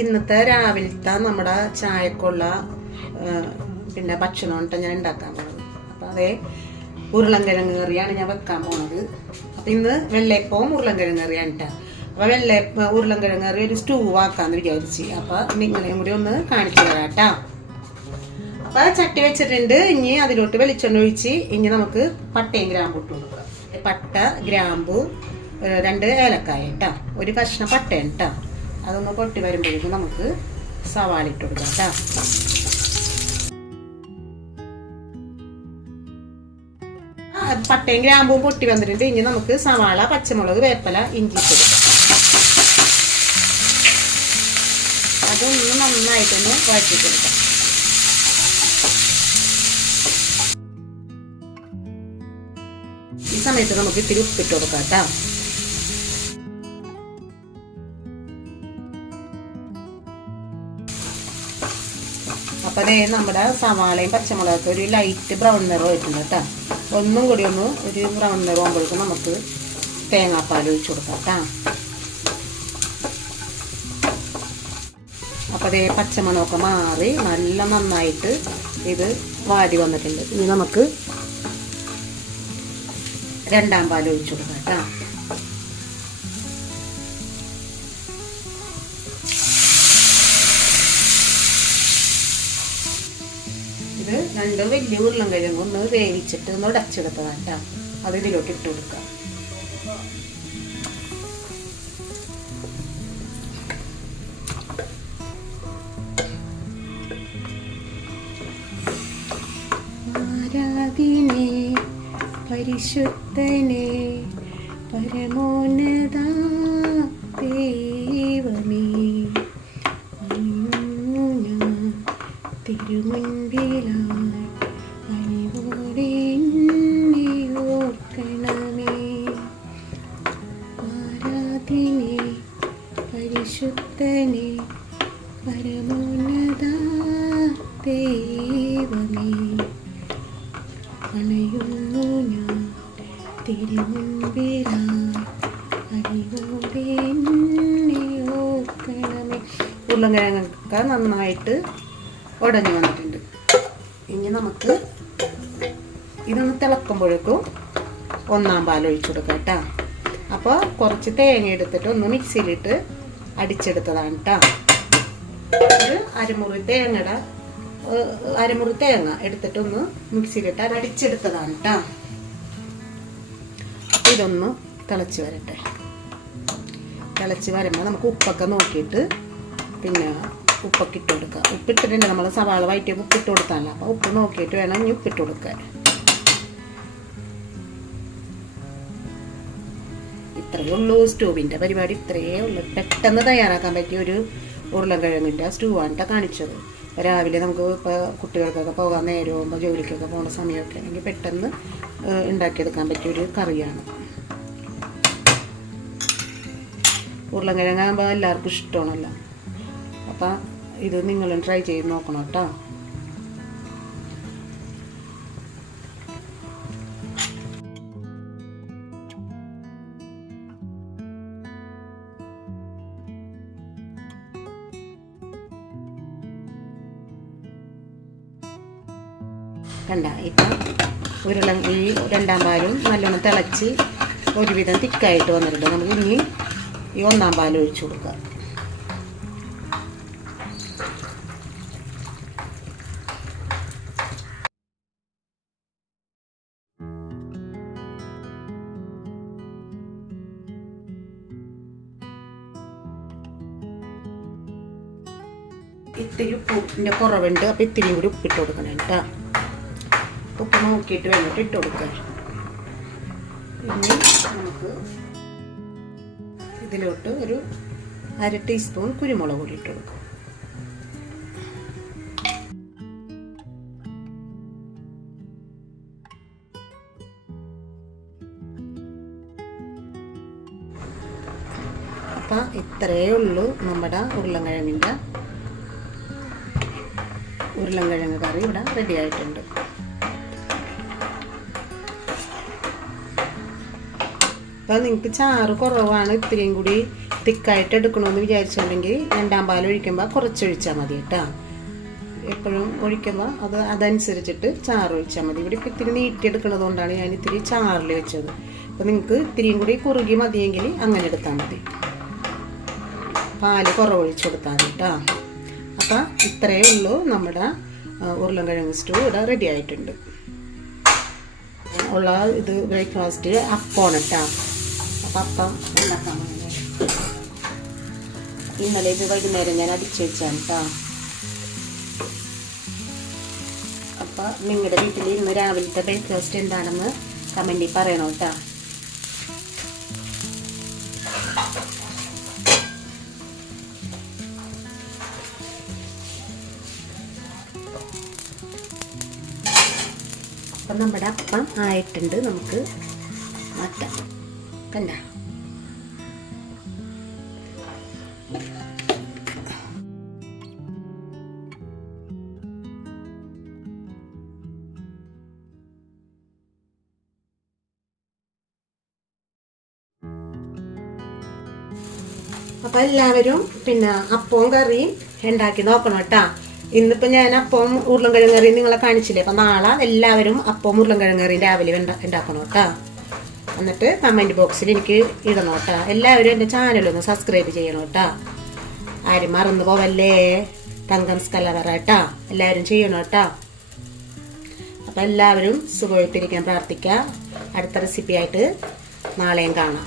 ഇന്നത്തെ രാവിലത്തെ നമ്മുടെ ചായക്കുള്ള പിന്നെ ഭക്ഷണം ഞാൻ ഉണ്ടാക്കാൻ പോകുന്നത്. അപ്പോൾ അതേ ഉരുളൻകിഴങ്ങ് കറിയാണ് ഞാൻ വെക്കാൻ പോണത്. അപ്പം ഇന്ന് വെള്ളയപ്പവും ഉരുളൻകിഴങ്ങ് കറിയാണ് കേട്ടോ. അപ്പോൾ ഉരുളൻകിഴങ്ങ് കറി ഒരു സ്റ്റൂ ആക്കാമെന്ന് വിചാരിച്ച്. അപ്പോൾ നിങ്ങളെയും കൂടി ഒന്ന് കാണിച്ചു തരാം കേട്ടോ. അപ്പോൾ ചട്ടി വെച്ചിട്ടുണ്ട്. ഇനി അതിലോട്ട് വെളിച്ചെണ്ണ ഒഴിച്ച് ഇനി നമുക്ക് പട്ടയും ഗ്രാമ്പും ഇട്ട് കൊടുക്കാം. പട്ട, ഗ്രാമ്പു, 2 ഏലക്കായ കേട്ടോ, ഒരു കഷ്ണം പട്ടയാണ് കേട്ടോ. അതൊന്ന് പൊട്ടി വരുമ്പോഴേക്കും നമുക്ക് സവാള ഇട്ട് കൊടുക്കാം കേട്ടോ. പട്ടയും ഗ്രാമ്പും പൊട്ടി വന്നിട്ടുണ്ട്. ഇനി നമുക്ക് സവാള, പച്ചമുളക്, വേപ്പില, ഇഞ്ചി ഇട്ട് കൊടുക്കാം. അതൊന്ന് നന്നായിട്ടൊന്ന് വഴറ്റി കൊടുക്കാം. ഈ സമയത്ത് നമുക്ക് ഇത്തിരി ഉപ്പിട്ട് കൊടുക്കാം കേട്ടോ. അപ്പം അതേ നമ്മുടെ സവാളയും പച്ചമുളകൊക്കെ ഒരു ലൈറ്റ് ബ്രൗൺ നിറം ആയിട്ടുണ്ട് കേട്ടോ. ഒന്നും കൂടി ഒരു ബ്രൗൺ നിറം ആകുമ്പോഴേക്കും നമുക്ക് തേങ്ങാപ്പാൽ ഒഴിച്ചു കൊടുക്കാം കേട്ടോ. അപ്പം അതേ പച്ചമണമൊക്കെ മാറി നല്ല നന്നായിട്ട് ഇത് വാടി വന്നിട്ടുണ്ട്. ഇനി നമുക്ക് 2ാം പാൽ ഒഴിച്ചു കൊടുക്കാം കേട്ടോ. ഇത് 2 വലിയ ഉരുളൻകിഴങ്ങ് ഒന്ന് വേവിച്ചിട്ട് ഒന്ന് ഉടച്ചെടുത്തതാണ് കേട്ടോ. അത് ഇതിലോട്ട് ഇട്ട് കൊടുക്കാം. ആരാധിനേ പരിശുദ്ധനേ പരമോന്നത ദൈവമേ, തിരുമുൻപിലായി അണിവോടെ എന്നെ ഓർക്കണമേ. ആരാധിനേ പരിശുദ്ധനേ പരമോന്നത ദൈവമേ, അണയുന്നു ഞാൻ തിരുമുൻപിലായി അണിവോടെ എന്നെ ഓർക്കണമേ. ഉരുളൻകിഴങ്ങൊക്കെ നന്നായിട്ട് ഉടഞ്ഞു വന്നിട്ടുണ്ട്. ഇനി നമുക്ക് ഇതൊന്ന് തിളക്കുമ്പോഴേക്കും 1ാം പാൽ ഒഴിച്ചു കൊടുക്കാം കേട്ടോ. അപ്പോൾ കുറച്ച് തേങ്ങ എടുത്തിട്ട് ഒന്ന് മിക്സിയിലിട്ട് അടിച്ചെടുത്തതാണ് കേട്ടോ. ഒരു അരമുറി തേങ്ങ എടുത്തിട്ടൊന്ന് മിക്സിയിലിട്ട് അത് അടിച്ചെടുത്തതാണ് കേട്ടോ. ഇതൊന്ന് തിളച്ച് വരട്ടെ. തിളച്ച് വരുമ്പോൾ നമുക്ക് ഉപ്പൊക്കെ നോക്കിയിട്ട് പിന്നെ ഉപ്പൊക്കെ ഇട്ട് കൊടുക്കുക. ഉപ്പിട്ടിട്ടുണ്ട്, നമ്മൾ സവാള വഴറ്റിയപ്പോൾ ഉപ്പിട്ട് കൊടുത്താലോ. അപ്പോൾ ഉപ്പ് നോക്കിയിട്ട് വേണം ഇനി ഉപ്പിട്ട് കൊടുക്കാൻ. ഇത്രയേ ഉള്ളൂ സ്റ്റൂവിൻ്റെ പരിപാടി. ഇത്രയേ ഉള്ളൂ. പെട്ടെന്ന് തയ്യാറാക്കാൻ പറ്റിയ ഒരു ഉരുളൻകിഴങ്ങിൻ്റെ സ്റ്റൂവാണ് കേട്ടോ കാണിച്ചത്. രാവിലെ നമുക്ക് ഇപ്പോൾ കുട്ടികൾക്കൊക്കെ പോകാൻ നേരമാകുമ്പോൾ ജോലിക്കൊക്കെ പോകുന്ന സമയമൊക്കെ ആണെങ്കിൽ പെട്ടെന്ന് ഉണ്ടാക്കിയെടുക്കാൻ പറ്റിയൊരു കറിയാണ്. ഉരുളൻകിഴങ്ങാകുമ്പോൾ എല്ലാവർക്കും ഇഷ്ടമാണല്ലോ. അപ്പം ഇത് നിങ്ങളും ട്രൈ ചെയ്ത് നോക്കണം കേട്ടോ. കണ്ട ഇപ്പം ഈ 2ാം പാലും നല്ലോണം തിളച്ച് ഒരുവിധം തിക്കായിട്ട് വന്നിട്ടുണ്ട്. നമുക്ക് ഇനി ഈ 1ാം പാൽ ഒഴിച്ചു കൊടുക്കാം. ഇത്തിരി ഉപ്പിൻ്റെ കുറവുണ്ട്. അപ്പോൾ ഇത്തിരി കൂടി ഉപ്പിട്ട് കൊടുക്കണം കേട്ടോ. ഉപ്പ് നോക്കിയിട്ട് വേണ്ടിയിട്ട് ഇട്ട് കൊടുക്കാൻ. ഇനി നമുക്ക് ഇതിലോട്ട് ഒരു 1/2 ടീസ്പൂൺ കുരുമുളക് പൊടി ഇട്ട് കൊടുക്കും. അപ്പം ഇത്രയേ ഉള്ളൂ നമ്മുടെ ഉരുളൻകിഴങ്ങ് കറി ഇവിടെ റെഡി ആയിട്ടുണ്ട്. അപ്പോൾ നിങ്ങൾക്ക് ചാറ് കുറവാണ്, ഇത്രയും കൂടി തിക്കായിട്ട് എടുക്കണമെന്ന് വിചാരിച്ചിട്ടുണ്ടെങ്കിൽ 2ാം പാൽ ഒഴിക്കുമ്പോൾ കുറച്ചൊഴിച്ചാൽ മതി കേട്ടോ. എപ്പോഴും ഒഴിക്കുമ്പോൾ അതനുസരിച്ചിട്ട് ചാറ് ഒഴിച്ചാൽ മതി. ഇവിടെ ഇപ്പോൾ ഇത്തിരി നീട്ടിയെടുക്കുന്നത് കൊണ്ടാണ് ഞാൻ ഇത്തിരി ചാറിൽ വെച്ചത്. അപ്പോൾ നിങ്ങൾക്ക് ഇത്തിരിയും കൂടി കുറുകി മതിയെങ്കിൽ അങ്ങനെ എടുത്താൽ മതി. പാല് കുറവൊഴിച്ച് കൊടുത്താൽ മതി കേട്ടോ. അപ്പം ഇത്രയേ ഉള്ളൂ, നമ്മുടെ ഉരുളൻകിഴങ്ങ് സ്റ്റൂ ഇവിടെ റെഡി ആയിട്ടുണ്ട്. ഉള്ള ഇത് ബ്രേക്ക്ഫാസ്റ്റ് അപ്പമാണ് കേട്ടോ. അപ്പം അപ്പം ഉണ്ടാക്കാൻ ഇന്നലെ ഇത് വൈകുന്നേരം ഞാൻ അടിച്ചു വെച്ചാണ് കേട്ടോ. അപ്പം നിങ്ങളുടെ വീട്ടിൽ ഇന്ന് രാവിലത്തെ ബ്രേക്ക്ഫാസ്റ്റ് എന്താണെന്ന് കമൻറ്റിൽ പറയണം കേട്ടോ. അപ്പം നമ്മുടെ അപ്പം ആയിട്ടുണ്ട്, നമുക്ക് മാറ്റാം. കണ്ട അപ്പം എല്ലാവരും പിന്നെ അപ്പവും കറിയും ഉണ്ടാക്കി നോക്കണം കേട്ടോ. ഇന്നിപ്പോൾ ഞാൻ അപ്പവും ഉരുളൻകിഴങ്ങ് കറിയും നിങ്ങളെ കാണിച്ചില്ലേ. അപ്പം നാളെ എല്ലാവരും അപ്പവും ഉരുളൻകിഴങ്ങ് കറിയും രാവിലെ ഉണ്ടാക്കണം കേട്ടോ. എന്നിട്ട് കമൻറ്റ് ബോക്സിൽ എനിക്ക് ഇടണം കേട്ടോ. എല്ലാവരും എൻ്റെ ചാനലൊന്ന് സബ്സ്ക്രൈബ് ചെയ്യണം കേട്ടോ. ആരും മറന്നു പോവല്ലേ. തങ്കംസ് കലവറ കേട്ടോ, എല്ലാവരും ചെയ്യണം കേട്ടോ. അപ്പം എല്ലാവരും സുഖമായിട്ടിരിക്കാൻ പ്രാർത്ഥിക്കുക. അടുത്ത റെസിപ്പി ആയിട്ട് നാളെയും കാണാം.